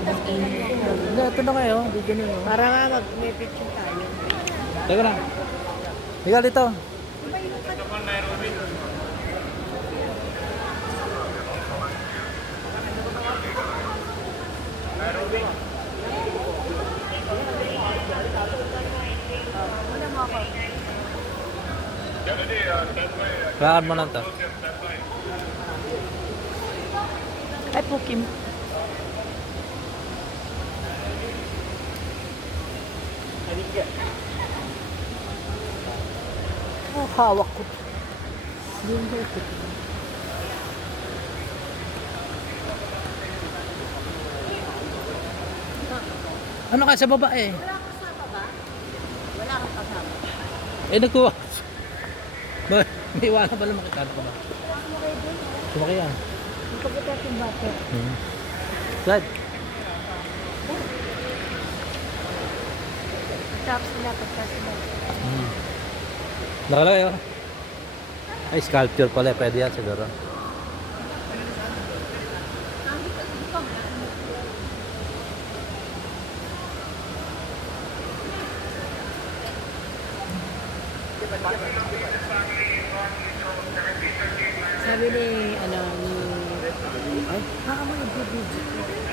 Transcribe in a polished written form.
Hindi, ito na kayo. Video na yun. Para nga may picture tayo. Teka na. Higa dito. Lakad mo lang to. Ay, Pukim. Oh, hawak ko. Yung hawak. Ano ka sa baba eh? Wala ka sa baba? Wala kang kasama. Eh nagkuha. May iwanan pala makita. Ano ka ba? Sumakay yan. Ang kabutot yung bata. Slide. Tapos sila, pagka sila. Nakalagay oh. Ay, sculpture pala. Pwede yan siguro. Sabi ni, ano, ni... Ay, mo yung video.